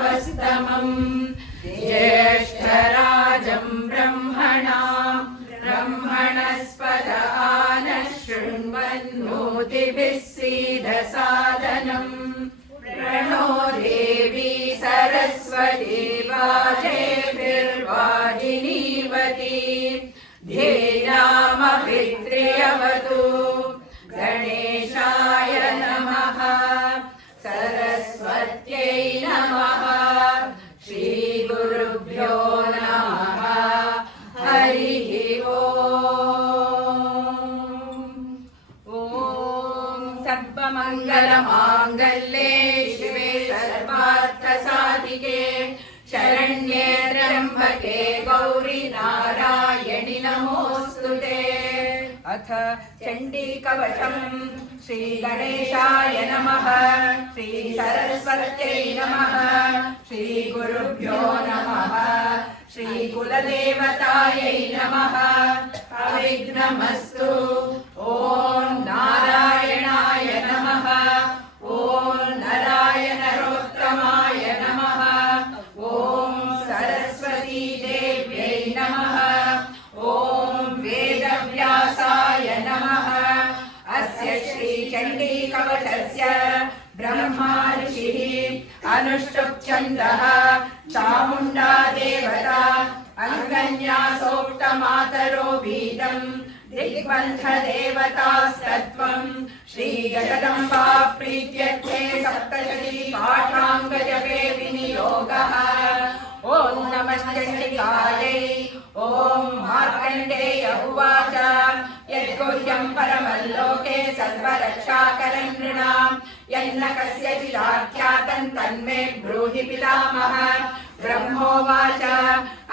नवस्तमम् ज्येष्ठराजं ब्रह्मणस्पत नः शृण्वन्नोतिभिः सीदसादनम् प्रणो देवी सरस्वती वाजेभिर्वाजिनीवती ध्येयामभित्र्यवतु गणेशाय नमः सरस्वत्यै नमः श्रीगुरुभ्यो नमः हरिः ॐ सर्वमङ्गलमाङ्गल्ये शिवे सर्वार्थसाधिके शरण्ये त्र्यम्बके गौरी नारायणि नमोऽस्तुते। अथ चण्डीकवचम्। श्रीगणेशाय नमः श्रीसरस्वत्यै नमः श्रीगुरुभ्यो नमः श्रीकुलदेवतायै नमः अविघ्नमस्तु। ॐ नारायणाय नमः ॐ नरायनरोत्तमाय नमः ॐ सरस्वती देव्यै नमः ॐ वेदव्यासाय नमः। अस्य श्रीचण्डीकवचस्य ब्रह्मा ऋषिः अनुष्टुप् छन्दः चामुण्डा देवता अङ्गन्यासोक्तमातरो बीजम् दिग्बन्धदेवतास्तत्त्वम् श्रीजगदम्बा प्रीत्यर्थे सप्तशती पाठाङ्गजपे विनियोगः। ॐ नमश्चण्डिकायै। ॐ मार्कण्डेय उवाच यद्गुह्यं परमल्लोके सर्वरक्षाकरं नृणां यन्न कस्यचिदाख्यातं तन्मे ब्रूहि पितामह। ब्रह्मोवाच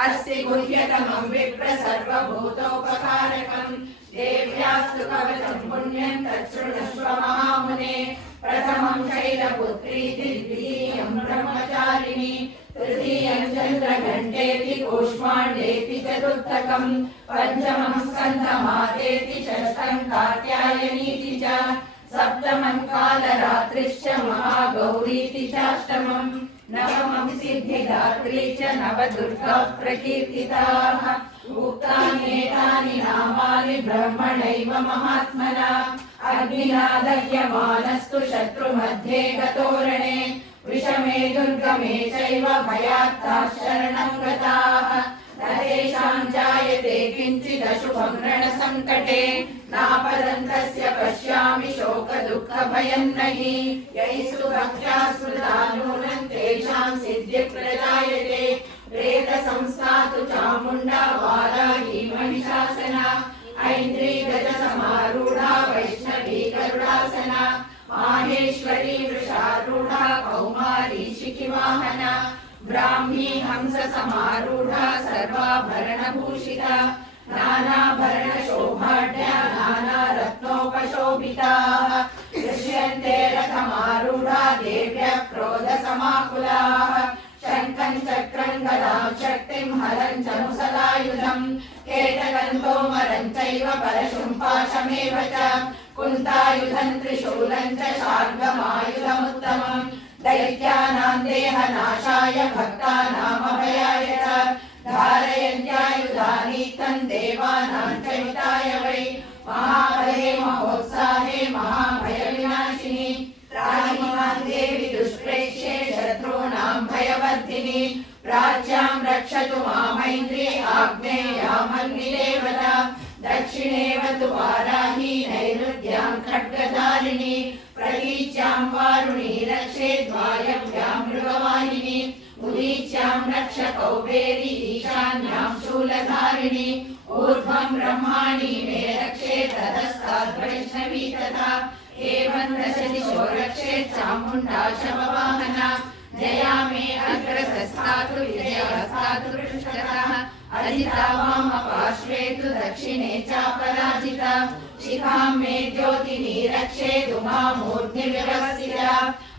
अस्ति गुह्यतमं विप्र सर्वभूतोपकारकं देव्यास्तु कवचं पुण्यं तच्छृणुष्व महामुने। प्रथमं शैलपुत्रीति द्वितीयं ब्रह्मचारिणी तृतीयं चन्द्रघण्टेति कूष्माण्डेति चतुर्थकं पञ्चमं स्कन्दमातेति षष्ठं कात्यायनीति च सप्तमं कालरात्रिश्च महागौरीति चाष्टमं नवमं सिद्धिदात्री च नवदुर्गा प्रकीर्तिताः। उक्तान्येतानि नामानि ब्रह्मणैव महात्मना अग्निना दह्यमानस्तु शत्रुमध्ये गतोरणे विषमे दुर्गमे चैव भयात्ताः शरणं गताः न तेषां जायते किञ्चिदशुभं रणसङ्कटे नापदन्तस्य पश्यामि शोकदुःखभयं नहि यैस्तु भक्त्या स्मृता नूनं तेषां सिद्धिप्रजायते। प्रेतसंस्था तु चामुण्डा वाराही महिषासना ऐन्द्री गजसमारूढा वैष्णवी गरुडासना माहेश्वरी वृषारूढा कौमारी शिखिवाहना ब्राह्मी हंससमारूढा सर्वाभरणभूषिता नानाभरणशोभाढ्या नानारत्नोपशोभिताः दृश्यन्ते रथमारूढा देव्यः क्रोधसमाकुलाः शङ्खं चक्रं गदां शक्तिं हलं च मुसलायुधं केटकं तोमरं चैव परशुं पाशमेव च कुन्तायुधं त्रिशूलं च शार्ङ्गमायुधमुत्तमं दैत्यानां देहनाशाय भक्तानामभयाय च धारयन्त्यायुधानि तं देवानां च हिताय वै महाबले महोत्साहे महाभयविनाशिनी त्राहि मां देवि दुष्प्रेक्ष्ये शत्रूणां भयवर्धिनी प्राच्यां रक्षतु मामैन्द्री आग्नेयामग्निदेवता दक्षिणेव तु वाराही नैऋत्यां खड्गधारिणी प्रतीच्यां वारुणी रक्षेत् वायव्यां मृगवाहिनी उदीच्यां रक्ष कौबेरी ईशान्यां शूलधारिणी ऊर्ध्वं ब्रह्माणि मे रक्षेत् ततस्ताद् वैष्णवी तथा एवं दशदिशो रक्षेत् चामुण्डा शववाहना जया मे अग्रतस्तातु विजयस्तातु पृष्ठतः अजिता वामपार्श्वे तु दक्षिणे चापराजिता शिखां मे ज्योतिनी रक्षेत् उमामूर्ध्नि व्यवस्थिता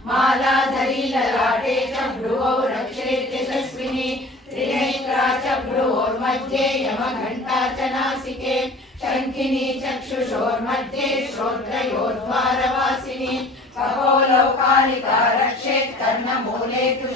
मालाधरी ललाटे च भ्रुवौ रक्षेत् यशस्विनी त्रिनेत्रा च भ्रुवोर्मध्ये यमघण्टा च नासिके शङ्खिनी चक्षुषोर्मध्ये श्रोत्रयोर्द्वारवासिनी कपोलौ कालिका रक्षेत् कर्णमूले तु